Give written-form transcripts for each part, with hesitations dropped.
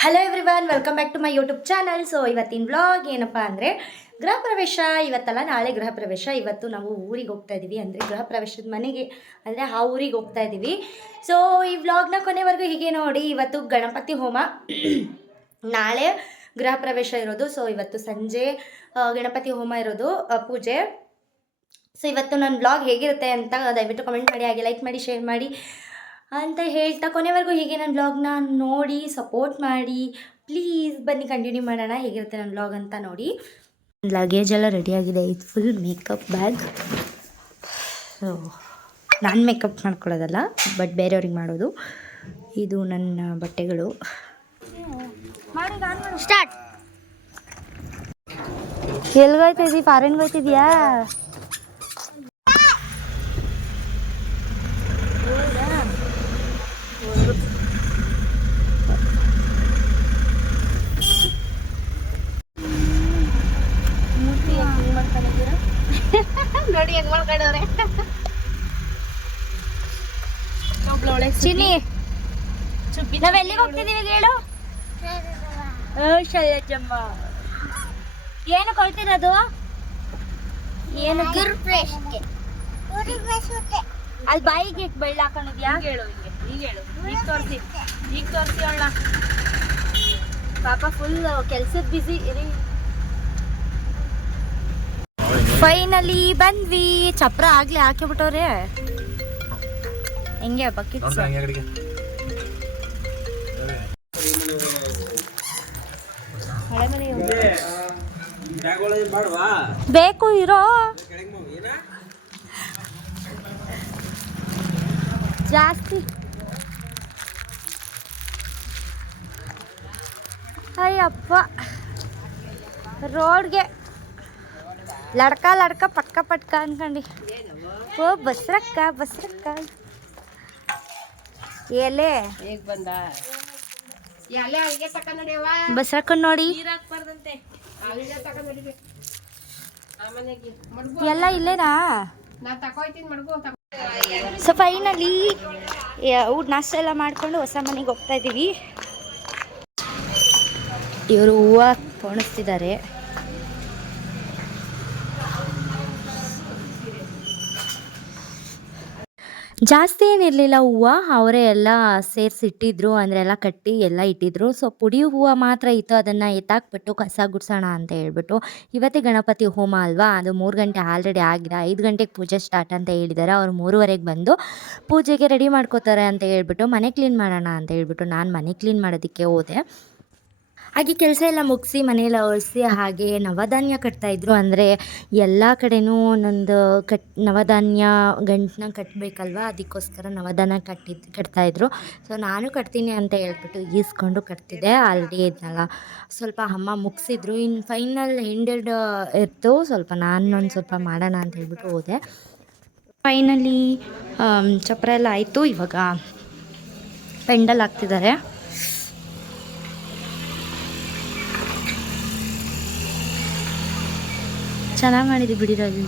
Hello everyone, welcome back to my YouTube channel. So ಇವತ್ತಿನ vlog ಏನಪ್ಪ ಅಂದರೆ ಗೃಹ ಪ್ರವೇಶ. ಇವತ್ತಲ್ಲ, ನಾಳೆ ಗೃಹ ಪ್ರವೇಶ. ಇವತ್ತು ನಾವು ಊರಿಗೆ ಹೋಗ್ತಾ ಇದ್ದೀವಿ, ಅಂದರೆ ಗೃಹ ಪ್ರವೇಶದ ಮನೆಗೆ, ಅಂದರೆ ಆ ಊರಿಗೆ ಹೋಗ್ತಾ ಇದ್ದೀವಿ. ಸೊ ಈ ವ್ಲಾಗ್ನ ಕೊನೆವರೆಗೂ ಹೀಗೆ ನೋಡಿ. ಇವತ್ತು ಗಣಪತಿ ಹೋಮ, ನಾಳೆ ಗೃಹ ಪ್ರವೇಶ ಇರೋದು. ಸೊ ಇವತ್ತು ಸಂಜೆ ಗಣಪತಿ ಹೋಮ ಇರೋದು, ಪೂಜೆ. ಸೊ ಇವತ್ತು ನನ್ನ ವ್ಲಾಗ್ ಹೇಗಿರುತ್ತೆ ಅಂತ ದಯವಿಟ್ಟು ಕಮೆಂಟ್ ಮಾಡಿ, ಹಾಗೆ ಲೈಕ್ ಮಾಡಿ, ಶೇರ್ ಮಾಡಿ ಅಂತ ಹೇಳ್ತಾ ಕೊನೆವರೆಗೂ ಹೀಗೆ ನನ್ನ ವ್ಲಾಗ್ನ ನೋಡಿ ಸಪೋರ್ಟ್ ಮಾಡಿ ಪ್ಲೀಸ್. ಬನ್ನಿ ಕಂಟಿನ್ಯೂ ಮಾಡೋಣ, ಹೇಗಿರುತ್ತೆ ನನ್ನ ವ್ಲಾಗ್ ಅಂತ ನೋಡಿ. ಲಗೇಜ್ ಎಲ್ಲ ರೆಡಿಯಾಗಿದೆ. ಇದು ಫುಲ್ ಮೇಕಪ್ ಬ್ಯಾಗ್. ಸೊ ನಾನು ಮೇಕಪ್ ಮಾಡ್ಕೊಳ್ಳೋದಲ್ಲ, ಬಟ್ ಬೇರೆಯವ್ರಿಗೆ ಮಾಡೋದು. ಇದು ನನ್ನ ಬಟ್ಟೆಗಳು. ಸ್ಟಾರ್ಟ್. ಎಲ್ಗೋಯ್ತಿದ್ದಿ? ಫಾರಿನ್ಗೆ ಹೋಗ್ತಿದ್ಯಾ? ನೋಡಿ ಹೆಂಗ್ ಮಾಡ್ಕೊಂಡವ್ರೆ. ಚಿನ್ನಿ, ನಾವ್ ಎಲ್ಲಿಗೆ ಹೋಗ್ತಿದೀವಿ ಹೇಳು? ಶೈಲಜಮ್ಮ, ಏನು ಕೊಳ್ತಿರೋದು? ಏನು ಅಲ್ಲಿ ಬಾಯಿಗೆ ಬೆಳ್ಳ ಹಾಕೊಂಡಿದ್ಯಾ? ಈಗ ಹೇಳು, ಈಗ ತೋರಿಸಿ ಅವಳ ಪಾಪ ಫುಲ್ ಕೆಲ್ಸದ ಬಿಸಿ. ಫೈನಲಿ ಬಂದ್ವಿ. ಚಪ್ರ ಆಗ್ಲೇ ಹಾಕಿಬಿಟ್ಟವ್ರೆ. ಹೆಂಗೆ ಬಕೆಟ್ ಬೇಕು ಇರೋ ಜಾಸ್ತಿ. ಅಯ್ಯಪ್ಪ, ರೋಡ್ಗೆ ಲಡ್ಕ ಪಟ್ಕ ಅನ್ಕಂಡು. ಓ ಬಸ್ರಕ್ಕ ಎಲೆ ಬಸ್ರಕ್ಕ ನೋಡಿ ಎಲ್ಲ ಇಲ್ಲೇನಾ? ಸೊ ಫೈನಲಿ ಊಟ ನಾಷ್ಟ ಎಲ್ಲ ಮಾಡ್ಕೊಂಡು ಹೊಸ ಮನೆಗೆ ಹೋಗ್ತಾ ಇದ್ದೀವಿ. ಇವರು ಹೂವು ಪೋಣಿಸ್ತಿದ್ದಾರೆ. ಜಾಸ್ತಿ ಏನಿರಲಿಲ್ಲ ಹೂವು, ಅವರೇ ಎಲ್ಲ ಸೇರಿಸಿಟ್ಟಿದ್ರು, ಅಂದರೆ ಎಲ್ಲ ಕಟ್ಟಿ ಎಲ್ಲ ಇಟ್ಟಿದ್ರು. ಸೊ ಪುಡಿ ಹೂವು ಮಾತ್ರ ಇತ್ತು, ಅದನ್ನು ಎತ್ತಾಕ್ಬಿಟ್ಟು ಕಸ ಗುಡ್ಸೋಣ ಅಂತ ಹೇಳ್ಬಿಟ್ಟು. ಇವತ್ತೇ ಗಣಪತಿ ಹೋಮ ಅಲ್ವಾ, ಅದು 3 ಗಂಟೆ ಆಲ್ರೆಡಿ ಆಗಿದೆ. 5 ಗಂಟೆಗೆ ಪೂಜೆ ಸ್ಟಾರ್ಟ್ ಅಂತ ಹೇಳಿದ್ದಾರೆ. ಅವ್ರು 3:30ಗೆ ಬಂದು ಪೂಜೆಗೆ ರೆಡಿ ಮಾಡ್ಕೋತಾರೆ ಅಂತ ಹೇಳ್ಬಿಟ್ಟು, ಮನೆ ಕ್ಲೀನ್ ಮಾಡೋಣ ಅಂತ ಹೇಳ್ಬಿಟ್ಟು ನಾನು ಮನೆ ಕ್ಲೀನ್ ಮಾಡೋದಕ್ಕೆ ಹೋದೆ. ಹಾಗೆ ಕೆಲಸ ಎಲ್ಲ ಮುಗಿಸಿ ಮನೆಯೆಲ್ಲ ಒರೆಸಿ, ಹಾಗೆ ನವಧಾನ್ಯ ಕಟ್ತಾಯಿದ್ರು. ಅಂದರೆ ಎಲ್ಲ ಕಡೆನೂ ಒಂದೊಂದು ನವಧಾನ್ಯ ಗಂಟನ್ನ ಕಟ್ಟಬೇಕಲ್ವ, ಅದಕ್ಕೋಸ್ಕರ ನವಧಾನ್ಯ ಕಟ್ತಾಯಿದ್ರು. ಸೊ ನಾನು ಕಟ್ತೀನಿ ಅಂತ ಹೇಳ್ಬಿಟ್ಟು ಈಸ್ಕೊಂಡು ಕಟ್ತಿದ್ದೆ. ಆಲ್ರೆಡಿ ಇದನ್ನೆಲ್ಲ ಸ್ವಲ್ಪ ಅಮ್ಮ ಮುಗಿಸಿದ್ರು. ಇನ್ನು ಫೈನಲ್ ಎಂಡೆಡ್ ಇತ್ತು, ಸ್ವಲ್ಪ ನಾನು ಸ್ವಲ್ಪ ಮಾಡೋಣ ಅಂತ ಹೇಳ್ಬಿಟ್ಟು ಹೋದೆ. ಫೈನಲಿ ಚಪ್ರ ಎಲ್ಲ ಆಯಿತು. ಇವಾಗ ಪೆಂಡಲ್ ಹಾಕ್ತಿದ್ದಾರೆ. ಚೆನ್ನಾಗಿ ಮಾಡಿದ್ವಿ ಬಿಡಿರೋದು.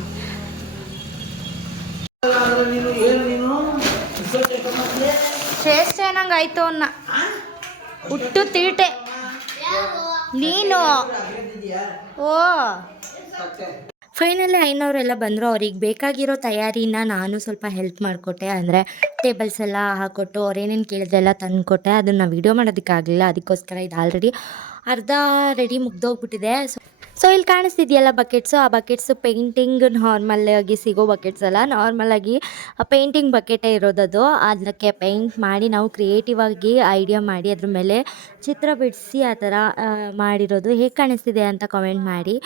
ಶ್ರೇಷ್ಠ ಏನಂಗೆ ಆಯ್ತು ಅನ್ನ ಹುಟ್ಟು ತೀಟೆ ನೀನು. ಓ ಫೈನಲಿ ಐನವರೆಲ್ಲ ಬಂದರು. ಅವ್ರಿಗೆ ಬೇಕಾಗಿರೋ ತಯಾರಿನ ನಾನು ಸ್ವಲ್ಪ ಹೆಲ್ಪ್ ಮಾಡಿಕೊಟ್ಟೆ. ಅಂದರೆ ಟೇಬಲ್ಸ್ ಎಲ್ಲ ಹಾಕ್ಕೊಟ್ಟು ಅವ್ರೇನೇನು ಕೇಳಿದ್ರೆಲ್ಲ ತಂದುಕೊಟ್ಟೆ. ಅದನ್ನು ವೀಡಿಯೋ ಮಾಡೋದಕ್ಕಾಗಲಿಲ್ಲ, ಅದಕ್ಕೋಸ್ಕರ ಇದು ಆಲ್ರೆಡಿ ಅರ್ಧ ರೆಡಿ ಮುಗ್ದೋಗ್ಬಿಟ್ಟಿದೆ. ಸೊ ಇಲ್ಲಿ ಕಾಣಿಸ್ತಿದೆಯಲ್ಲ ಬಕೆಟ್ಸು, ಆ ಬಕೆಟ್ಸು ಪೇಂಟಿಂಗ್ ನಾರ್ಮಲಾಗಿ ಸಿಗೋ ಬಕೆಟ್ಸ್ ಅಲ್ಲ, ನಾರ್ಮಲಾಗಿ ಪೇಂಟಿಂಗ್ ಬಕೆಟೇ ಇರೋದದು. ಅದಕ್ಕೆ ಪೇಂಟ್ ಮಾಡಿ ನಾವು ಕ್ರಿಯೇಟಿವ್ ಆಗಿ ಐಡಿಯಾ ಮಾಡಿ ಅದ್ರ ಮೇಲೆ ಚಿತ್ರ ಬಿಡಿಸಿ ಆ ಥರ ಮಾಡಿರೋದು. ಹೇಗೆ ಕಾಣಿಸ್ತಿದೆ ಅಂತ ಕಾಮೆಂಟ್ ಮಾಡಿ.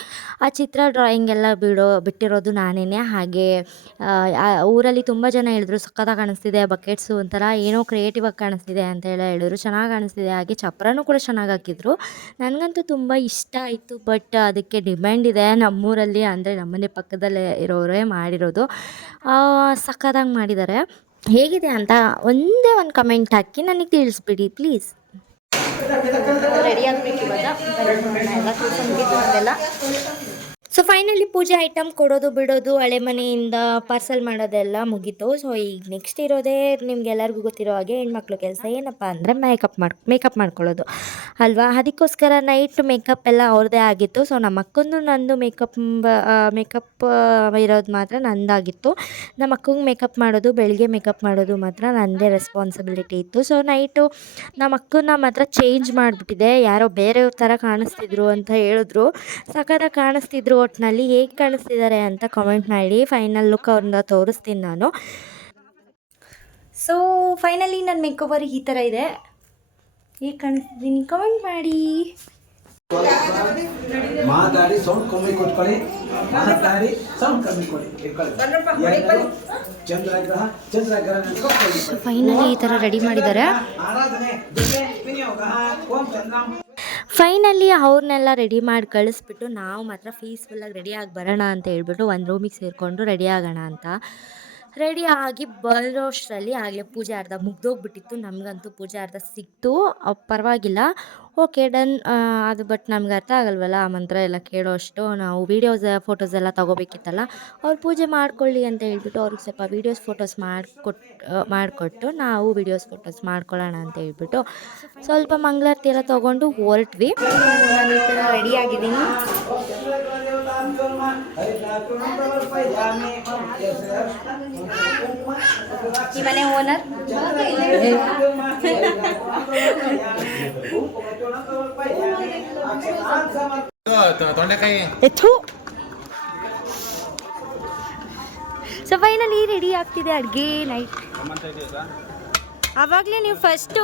ಆ ಚಿತ್ರ ಡ್ರಾಯಿಂಗ್ ಎಲ್ಲ ಬಿಟ್ಟಿರೋದು ನಾನೇ. ಹಾಗೆ ಊರಲ್ಲಿ ತುಂಬ ಜನ ಹೇಳಿದ್ರು ಸಕ್ಕತ್ತಾಗಿ ಕಾಣಿಸ್ತಿದೆ ಬಕೆಟ್ಸು, ಒಂಥರ ಏನೋ ಕ್ರಿಯೇಟಿವ್ ಆಗಿ ಕಾಣಿಸ್ತಿದೆ ಅಂತ ಹೇಳಿದ್ರು. ಚೆನ್ನಾಗಿ ಕಾಣಿಸ್ತಿದೆ. ಹಾಗೆ ಚಪ್ರನೂ ಕೂಡ ಚೆನ್ನಾಗಿ ಹಾಕಿದ್ರು. ನನಗಂತೂ ತುಂಬ ಇಷ್ಟ ಆಯಿತು. ಬಟ್ ಅದಕ್ಕೆ ಡಿಮ್ಯಾಂಡ್ ಇದೆ ನಮ್ಮೂರಲ್ಲಿ, ಅಂದರೆ ನಮ್ಮನೆ ಪಕ್ಕದಲ್ಲೇ ಇರೋರೇ ಮಾಡಿರೋದು. ಸಕ್ಕತ್ತಾಗಿ ಮಾಡಿದ್ದಾರೆ. ಹೇಗಿದೆ ಅಂತ ಒಂದೇ ಒಂದು ಕಮೆಂಟ್ ಹಾಕಿ ನನಗೆ ತಿಳಿಸ್ಬಿಡಿ ಪ್ಲೀಸ್. ರೆಡಿ ಆಗಬೇಕು ಇವಾಗ. ಎಲ್ಲ ಕೆಲಸ ಮುಗಿತು ನಮ್ಮೆಲ್ಲ. ಸೊ ಫೈನಲಿ ಪೂಜೆ ಐಟಮ್ ಕೊಡೋದು ಬಿಡೋದು ಹಳೆ ಮನೆಯಿಂದ ಪಾರ್ಸಲ್ ಮಾಡೋದೆಲ್ಲ ಮುಗೀತು. ಸೊ ಈಗ ನೆಕ್ಸ್ಟ್ ಇರೋದೇ ನಿಮ್ಗೆಲ್ಲರಿಗೂ ಗೊತ್ತಿರೋ ಹಾಗೆ ಹೆಣ್ಮಕ್ಳು ಕೆಲಸ ಏನಪ್ಪ ಅಂದರೆ ಮೇಕಪ್ ಮಾಡ್ಕೊಳ್ಳೋದು ಅಲ್ವಾ. ಅದಕ್ಕೋಸ್ಕರ ನೈಟ್ ಮೇಕಪ್ ಎಲ್ಲ ಅವ್ರದ್ದೇ ಆಗಿತ್ತು. ಸೊ ನಮ್ಮ ಅಕ್ಕಂದು ನಂದು ಮೇಕಪ್ ಇರೋದು ಮಾತ್ರ ನಂದಾಗಿತ್ತು. ನಮ್ಮ ಅಕ್ಕಂಗೆ ಮೇಕಪ್ ಮಾಡೋದು, ಬೆಳಿಗ್ಗೆ ಮೇಕಪ್ ಮಾಡೋದು ಮಾತ್ರ ನನ್ನದೇ ರೆಸ್ಪಾನ್ಸಿಬಿಲಿಟಿ ಇತ್ತು. ಸೊ ನೈಟು ನಮ್ಮ ಅಕ್ಕನ ಮಾತ್ರ ಚೇಂಜ್ ಮಾಡಿಬಿಟ್ಟಿದೆ. ಯಾರೋ ಬೇರೆಯವ್ರ ಥರ ಕಾಣಿಸ್ತಿದ್ರು ಅಂತ ಹೇಳಿದ್ರು. ಸಖತ್ತಾಗಿ ಕಾಣಿಸ್ತಿದ್ರು. ಒಟ್ಟಿನಲ್ಲಿ ಹೇಗೆ ಕಾಣಿಸ್ತಿದ್ದಾರೆ ಅಂತ ಕಮೆಂಟ್ ಮಾಡಿ. ಫೈನಲ್ ಲುಕ್ ಅವ್ರನ್ನ ತೋರಿಸ್ತೀನಿ ನಾನು. ಸೊ ಫೈನಲಿ ನನ್ನ ಮೇಕಓವರ್ ಈ ಥರ ಇದೆ. ಹೇಗೆ ಕಾಣಿಸ್ತಿದ್ದೀನಿ ಕಮೆಂಟ್ ಮಾಡಿ. ಮಾತಾಡಿ ಸೌಂಡ್ ಕಮ್ಮಿ ಕೊಟ್ಕೊಳ್ಳಿ, ಮಾತಾಡಿ ಸೌಂಡ್ ಕಮ್ಮಿ ಕೊಡಿ. ಫೈನಲಿ ಈ ಥರ ರೆಡಿ ಮಾಡಿದ್ದಾರೆ. ಫೈನಲಿ ಅವ್ರನ್ನೆಲ್ಲ ರೆಡಿ ಮಾಡಿ ಕಳಿಸ್ಬಿಟ್ಟು ನಾವು ಮಾತ್ರ ಪೀಸ್ಫುಲ್ಲಾಗಿ ರೆಡಿಯಾಗಿ ಬರೋಣ ಅಂತ ಹೇಳ್ಬಿಟ್ಟು ಒಂದು ರೂಮಿಗೆ ಸೇರಿಕೊಂಡು ರೆಡಿ ಆಗೋಣ ಅಂತ ರೆಡಿ ಆಗಿ ಬರೋಷ್ಟರಲ್ಲಿ ಆಗಲೇ ಪೂಜೆ ಅರ್ಧ ಮುಗ್ದೋಗ್ಬಿಟ್ಟಿತ್ತು. ನಮಗಂತೂ ಪೂಜೆ ಅರ್ಧ ಸಿಕ್ತು. ಪರವಾಗಿಲ್ಲ, ಓಕೆ ಡನ್. ಅದು ಬಟ್ ನಮ್ಗೆ ಅರ್ಥ ಆಗಲ್ವಲ್ಲ ಆ ಮಂತ್ರ ಎಲ್ಲ ಕೇಳೋಷ್ಟು. ನಾವು ಫೋಟೋಸ್ ಎಲ್ಲ ತೊಗೋಬೇಕಿತ್ತಲ್ಲ. ಅವ್ರು ಪೂಜೆ ಮಾಡ್ಕೊಳ್ಳಿ ಅಂತ ಹೇಳ್ಬಿಟ್ಟು ಅವ್ರಿಗೆ ಸ್ವಲ್ಪ ಫೋಟೋಸ್ ಮಾಡಿಕೊಟ್ಟು ನಾವು ಫೋಟೋಸ್ ಮಾಡ್ಕೊಳ್ಳೋಣ ಅಂತ ಹೇಳ್ಬಿಟ್ಟು ಸ್ವಲ್ಪ ಮಂಗಳಾರತಿ ಎಲ್ಲ ತೊಗೊಂಡು ಹೊರಟ್ವಿ. ನಾನು ಈ ಥರ ರೆಡಿಯಾಗಿದ್ದೀನಿ. ಈ ಮನೆ ಓನರ್ ಸೊ ಫೈನಲಿ ರೆಡಿ ಆಗ್ತಿದೆ ಅಡುಗೆ ನೈಟ್. ಆವಾಗಲೇ ನೀವು ಫಸ್ಟು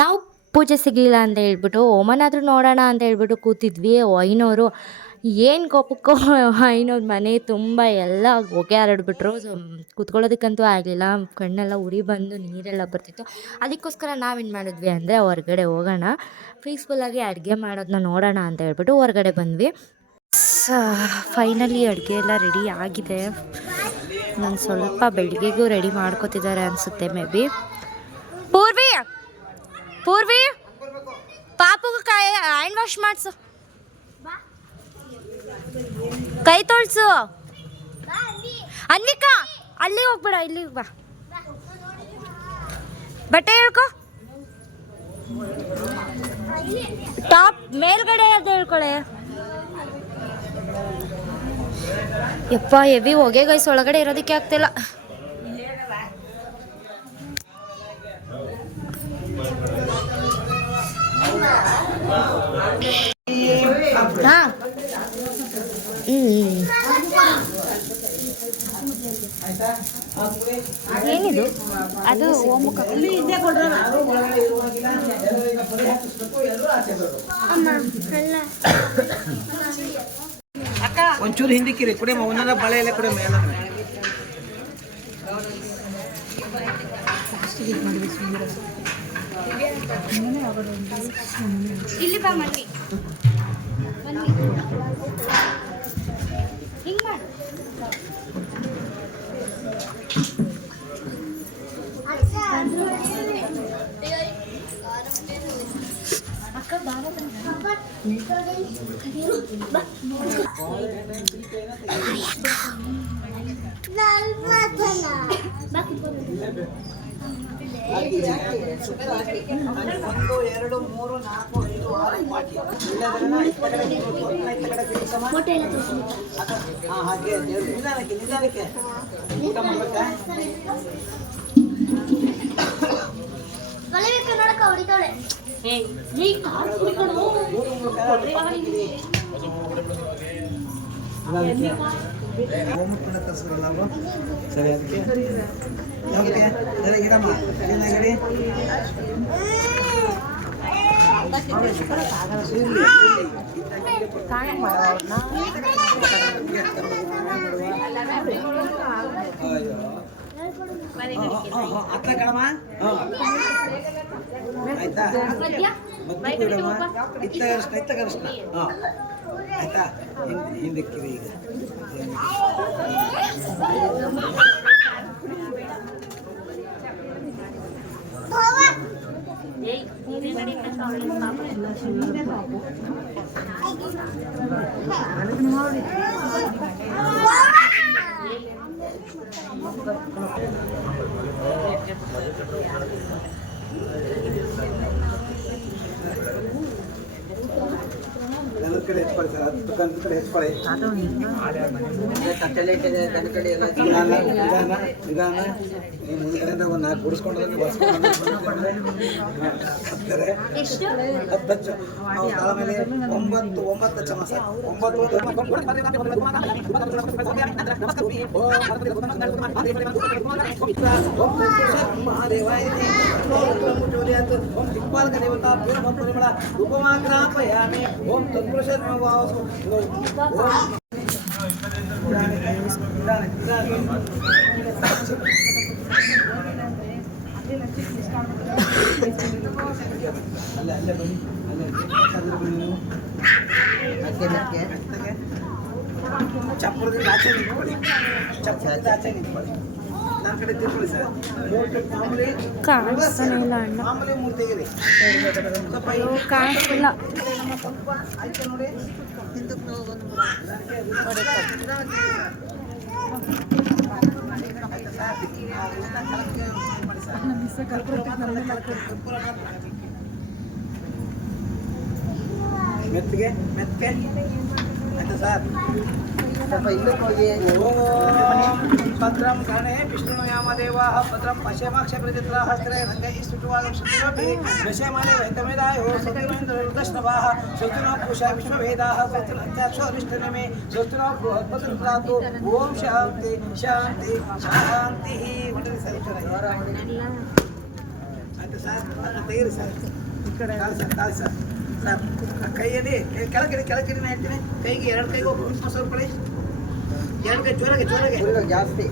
ನಾವು ಪೂಜೆ ಸಿಗಲಿಲ್ಲ ಅಂತ ಹೇಳ್ಬಿಟ್ಟು ಓಮನಾದರೂ ನೋಡೋಣ ಅಂತ ಹೇಳ್ಬಿಟ್ಟು ಕೂತಿದ್ವಿ. ಐನೋರು ಏನು ಕೋಪಕ್ಕೋ ಐನೋರು ಮನೆ ತುಂಬ ಎಲ್ಲ ಹೊಗೆ ಹರಡ್ಬಿಟ್ರು. ಸೊ ಕೂತ್ಕೊಳ್ಳೋದಕ್ಕಂತೂ ಆಗಲಿಲ್ಲ. ಕಣ್ಣೆಲ್ಲ ಉರಿ ಬಂದು ನೀರೆಲ್ಲ ಬರ್ತಿತ್ತು. ಅದಕ್ಕೋಸ್ಕರ ನಾವೇನು ಮಾಡಿದ್ವಿ ಅಂದರೆ ಹೊರಗಡೆ ಹೋಗೋಣ, ಪೀಸ್ಫುಲ್ಲಾಗಿ ಅಡುಗೆ ಮಾಡೋದನ್ನ ನೋಡೋಣ ಅಂತ ಹೇಳ್ಬಿಟ್ಟು ಹೊರಗಡೆ ಬಂದ್ವಿ. ಫೈನಲಿ ಅಡುಗೆ ಎಲ್ಲ ರೆಡಿ ಆಗಿದೆ. ನಾನು ಸ್ವಲ್ಪ ಬೆಳಗ್ಗೆಗೂ ರೆಡಿ ಮಾಡ್ಕೋತಿದ್ದಾರೆ ಅನಿಸುತ್ತೆ ಮೇ ಬಿ. ಪೂರ್ವಿ ಪಾಪುಗೆ ಹ್ಯಾಂಡ್ ವಾಶ್ ಮಾಡಿಸು, ಕೈ ತೊಳ್ಸು. ಅನ್ವಿಕಾ ಅಲ್ಲಿ ಹೋಗ್ಬೇಡ, ಇಲ್ಲಿ ಬಾ, ಬಟ್ಟೆ ಹೇಳ್ಕೊ, ಟಾಪ್ ಮೇಲ್ಗಡೆ ಅದು ಹೇಳ್ಕೊಳೆ. ಯಪ್ಪ ಹೆವಿ ಹೊಗೆ ಗೈಸ್, ಒಳಗಡೆ ಇರೋದಕ್ಕೆ ಆಗ್ತಿಲ್ಲ. ಹಾಂ ಏನಿದು? ಅದು ಒಂಚೂರು ಹಿಂದಿಕ್ಕಿರಿ ಕುಡಿ, ಒಂದೊಂದ ಬಳೆ ಎಲ್ಲ ಕುಡಿ ಮೇಲೆ. ಇಲ್ಲಿ ಬಾ ಮಣ್ಣಿ ಹಿಂಗೆ ಮಾಡು. ಅಕ್ಕ ಬಾಬಾ ನೋಡಕ ಹೊಡಿತಾಳೆ. ತರಿಸ್ರಲ್ಲ ಅವರು ಸರಿ ಅದಕ್ಕೆ ಯಾಕೆ ಸರಿ ಇರಮ್ಮ ಏನಾಗಡಿ ಅತ್ತ ಕಣಮ್ಮ ಆಯ್ತಾ ಬಿಡಮ್ಮ ಇತ್ತ ಕರಿಸ್ನ ಆಯ್ತಾ ಹಿಂದಕ್ಕಿರಿ ಈಗ ಕಡೆ ಎತ್ಕೊಳ್ಳಿ ಸರ್ ಹತ್ತು ಗಂಟೆ ಕಡೆ ಎತ್ಕೊಳ್ಳಿ ನಿಧಾನ ನೀವು ಮುಂದ್ಗಡೆ ಒಂದು ನಾಲ್ಕು ಗುಡಿಸ್ಕೊಂಡ್ರೆ ಹತ್ತು ಆಮೇಲೆ ಒಂಬತ್ತು ಚಮ ಸರ್ उपमाग्रापयामि ओम तत्पुरुषर्मवासु ಚಪ್ಪರದಿಂದ ಆಚೆ ನಿಂತ್ಕೊಳ್ಳಿ ಚಪ್ಪರದಿಂದ ಆಚೆ ನಿಂತ್ಕೊಳ್ಳಿ ನನ್ನ ಕಡೆ ತಿಳ್ಕೊಳ್ಳಿ ಸರ್ ಮಾಮೂಲಿ ಮೂರು ತೆಗೀರಿ ಕಾಣಿಸ್ತಿಲ್ಲ ಸ್ವಲ್ಪ ಆಯ್ತು ನೋಡಿ ಮೆತ್ತಗೆ ಮೆತ್ತಗೆ ಆಯ್ತಾ ಸರ್ भद्रं कर्णे विष्णुयामदेवाः भद्रं पश्यमाक्षप्रतित्राः हस्ते रङ्गैः स्तुत्वादक्षिणोऽपि दशमाने वैतमेदायो स्वस्तिनोन्द्रदर्शनवाः स्वस्तिनो पूषा विश्ववेदाः स्वस्तिनत्याक्षोरिष्टनमे स्वस्तिनो बृहत्पतित्रातु ॐ शान्ति शान्ति शान्तिः ಮಂಡಳಿ ಸರ್ ಆಯ್ತು ಸರ್ ಅದನ್ನು ತೆಗೀರಿ ಸರ್ ತಾಳಿ ಸರ್ ಸರ್ ಕೈಯಲ್ಲಿ ಕೆಳಗಡೆ ಹೇಳ್ತೀನಿ ಕೈಗೆ ಎರಡು ಕೈಗೆ ಒಬ್ಬರು ಸ್ವಲ್ಪ ಕೊಡಿ ಎರಡು ಕೈ ಜೋರಾಗೆ ಜಾಸ್ತಿ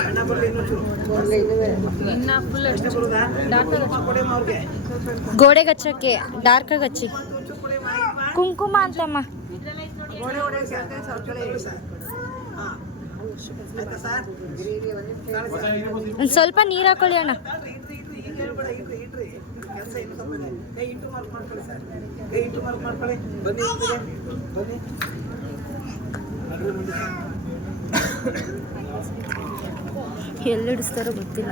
ಅಣ್ಣ ಬರಲಿ ಇನ್ನೂ ಫುಲ್ ಎಷ್ಟು ಬರುದಾ ಕೊಡಿ ಅವ್ರಿಗೆ ಗೋಡೆಗೆ ಹಚ್ಚಕ್ಕೆ ಡಾರ್ಕ್ ಆಗಿ ಹಚ್ಚಿ ಕುಂಕುಮ ಅಂತಮ್ಮ ಗೋಡೆ ಹೊಡೆಯೋಕೆ ಸ್ವಲ್ಪ ಸರ್ ಹಾಂ ಆಯ್ತಾ ಸರ್ ಒಂದು ಸ್ವಲ್ಪ ನೀರು ಹಾಕೊಳ್ಳಿ ಅಣ್ಣ ಇಟ್ರಿ ಕೆಲಸ ಇನ್ನು ಸ್ವಲ್ಪ ಇದೆ ಕೈ ಇಟ್ಟು ಮಾರ್ಕ್ ಮಾಡ್ಕೊಳ್ಳಿ ಸರ್ ಕೈ ಇಟ್ಟು ಮಾರ್ಕ್ ಮಾಡ್ಕೊಳ್ಳಿ ಬನ್ನಿ ಬನ್ನಿ ಎಲ್ಲಿ ಹಿಡಿಸ್ತಾರೋ ಗೊತ್ತಿಲ್ಲ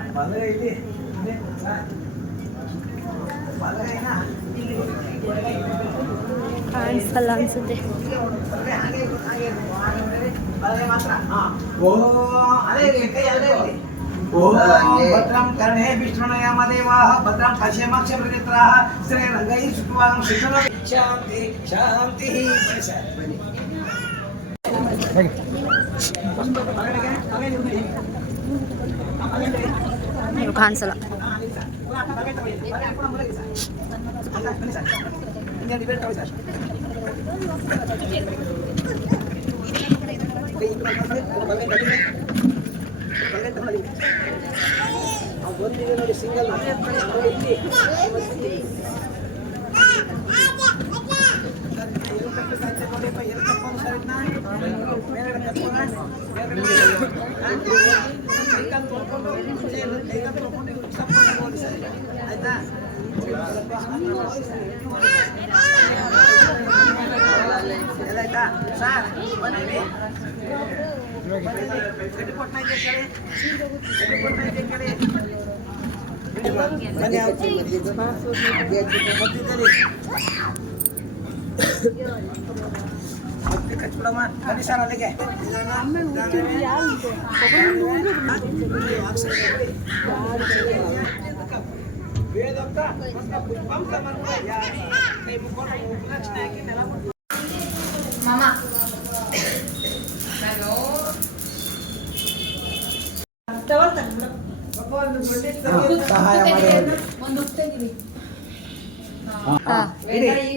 ಕಾಣಿಸಲ್ಲ ಅನ್ಸುತ್ತೆ भद्रं कर्णे विष्णुयामदेवाः भद्रं पश्यमाक्षप्रतित्राः श्रीरङ्गैः स्तुत्वादं शान्ति शान्तिः ಕಾಣಿಸಲ್ಲ ನೋಡಿ ಸಿಂಗಲ್ ಆಯ್ತಾ ಎಲ್ಲ ಆಯ್ತಾ ಸರ್ ಬನ್ನಿ ಗಟ್ಟಿ ಕೊಡ್ತಾ ಇದ್ದೆ ಕೇಳಿ ಗಟ್ಟಿ ಕೊಡ್ತಾ ಇದ್ದೆ ಕೇಳಿ ಬನ್ನಿ ಮತ್ತೆ ಕಚ್ಬಿಡಮ್ಮ ಬನ್ನಿ ಸರ್ ಅಲ್ಲಿಗೆ ವೇದೋಕ್ತ ಮಂತ್ರ ಪುಷ್ಪಂ ಸಮರ್ಪಯಾಮಿ. ಕೈ ಮುಕ್ಕೊಂಡು ಉಪಲಕ್ಷಣೆ ಹಾಕಿ ನೆಲ ಮುಟ್ಟು ಮಾಮ ನಾನು ಸಹಾಯ ಮಾಡಿ. ಒಂದು ಉಪ್ಪು ತೆಗಿರಿ.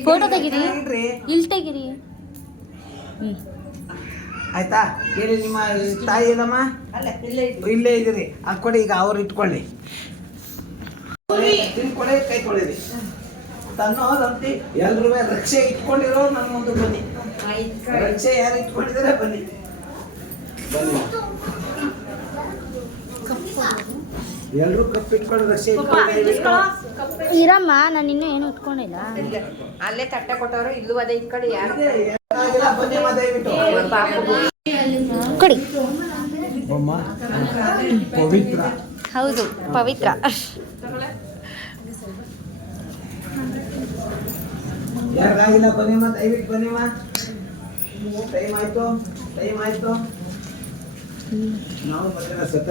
ಫೋಟೋ ತೆಗಿರಿ, ಇಡ್ರಿ. ಇಲ್ಲಿ ತೆಗಿರಿ. ಆಯ್ತಾ? ಹೇಳಿ ನಿಮ್ಮ ತಾಯಿ ಏನಮ್ಮ? ಇಲ್ಲೇ ಇದ್ದೀರಿ. ಅದು ಕೊಡಿ, ಈಗ ಅವ್ರು ಇಟ್ಕೊಳ್ಳಿ. ತಿನ್ಕೊಳ್ಳಿ, ಕೈ ತೊಳಿರಿ. ತನ್ನೋದಂತಿ ಎಲ್ರೂ ರಕ್ಷೆ ಇಟ್ಕೊಂಡಿರೋ ನನ್ನ ಮುಂದೆ ಬನ್ನಿ. ರಕ್ಷೆ ಯಾರು ಇಟ್ಕೊಂಡಿದ್ರೆ ಬನ್ನಿ. ಬನ್ನಿ ಎಲ್ರೂ ಕಪ್ ಇಟ್ಕೊಂಡು ರಕ್ಷೆ ಇಟ್ಕೊಂಡು ಇರಮ್ಮ, ನಾನು ಇನ್ನೂ ಏನು ಉಟ್ಕೊಂಡಿಲ್ಲ. ಅಲ್ಲೇ ತಟ್ಟೆ ಕೊಟ್ಟವರು ಇಲ್ಲೂ ಅದೇ ಈ ಕಡೆ ಯಾರು ಏನಾಗಿಲ್ಲ, ಬನ್ನಿ ದಯವಿಟ್ಟು. ಕೊಡಿ. ಪವಿತ್ರ. ಹೌದು, ಪವಿತ್ರ. ಯಾರಿಗಾಗಿಲ್ಲ ಬನ್ನಿಮ್ಮ, ದಯವಿಟ್ಟು ಬನ್ನಿಮ್ಮ. ಟೈಮ್ ಆಯ್ತು, ಟೈಮ್ ಆಯ್ತು. ನಾವು ಮಧ್ಯಾಹ್ನ ಸತ್ತ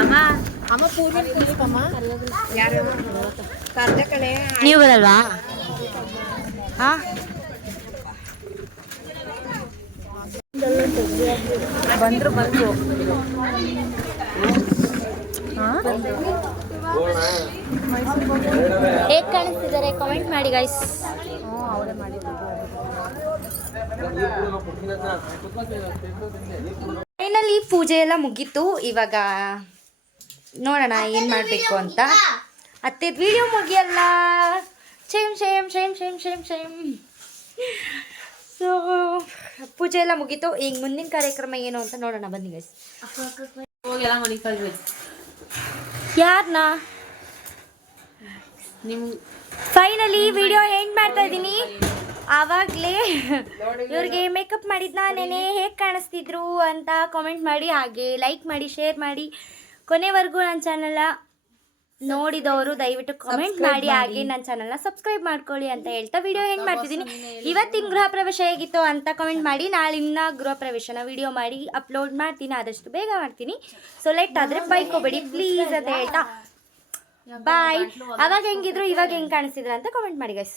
ಅಮ್ಮ ಅಮ್ಮ ಪೂರ್ಣ ಕೂರಿಸ್ಕಮ್ಮ. ಯಾರು ಕರ್ದ ಕಡೆ ನೀವು ಬರಲ್ವಾ? ಹಾ, ಬಂದ್ರು ಹೇಗೆ ಕಾಣಿಸ್ತಿದ್ದಾರೆ ಕಾಮೆಂಟ್ ಮಾಡಿ ಗೈಸ್. ಫೈನಲಿ ಪೂಜೆ ಎಲ್ಲ ಮುಗೀತು. ಇವಾಗ ನೋಡೋಣ ಏನು ಮಾಡಬೇಕು ಅಂತ. ಅತ್ತೆ ವಿಡಿಯೋ ಮುಗಿಯಲ್ಲ. Shame shame shame shame shame shame. So ಪೂಜೆ ಎಲ್ಲ ಮುಗೀತು. ಈಗ ಮುಂದಿನ ಕಾರ್ಯಕ್ರಮ ಏನು ಅಂತ ನೋಡೋಣ ಬನ್ನಿ ಗೈಸ್. ಯಾರನ್ನ ನಿಮ್ ಫೈನಲಿ ವಿಡಿಯೋ ಎಂಡ್ ಮಾಡ್ತಾ ಇದ್ದೀನಿ. ಆವಾಗಲೇ ಇವ್ರಿಗೆ ಮೇಕಪ್ ಮಾಡಿದ್ನ ನೆನೆ ಹೇಗೆ ಕಾಣಿಸ್ತಿದ್ರು ಅಂತ ಕಾಮೆಂಟ್ ಮಾಡಿ, ಹಾಗೆ ಲೈಕ್ ಮಾಡಿ, ಶೇರ್ ಮಾಡಿ. ಕೊನೆವರೆಗೂ ನನ್ನ ಚಾನಲ್ನ ನೋಡಿದವರು ದಯವಿಟ್ಟು ಕಮೆಂಟ್ ಮಾಡಿ, ಹಾಗೆ ನನ್ನ ಚಾನಲ್ನ ಸಬ್ಸ್ಕ್ರೈಬ್ ಮಾಡ್ಕೊಳ್ಳಿ ಅಂತ ಹೇಳ್ತಾ ವಿಡಿಯೋ ಎಂಡ್ ಮಾಡ್ತಿದ್ದೀನಿ. ಇವತ್ತಿನ ಗೃಹ ಪ್ರವೇಶ ಹೇಗಿತ್ತು ಅಂತ ಕಮೆಂಟ್ ಮಾಡಿ. ನಾಳಿನ ಗೃಹ ಪ್ರವೇಶನ ವಿಡಿಯೋ ಮಾಡಿ ಅಪ್ಲೋಡ್ ಮಾಡ್ತೀನಿ, ಆದಷ್ಟು ಬೇಗ ಮಾಡ್ತೀನಿ. ಸೊ ಲೇಟ್ ಆದರೆ ಬೈಕೋಬೇಡಿ ಪ್ಲೀಸ್ ಅಂತ ಹೇಳ್ತಾ ಬಾಯ್. ಅವಾಗ ಹೆಂಗಿದ್ರು ಇವಾಗ ಹೆಂಗೆ ಕಾಣಿಸ್ತಿದ್ರು ಅಂತ ಕಾಮೆಂಟ್ ಮಾಡಿ ಗೈಸ್.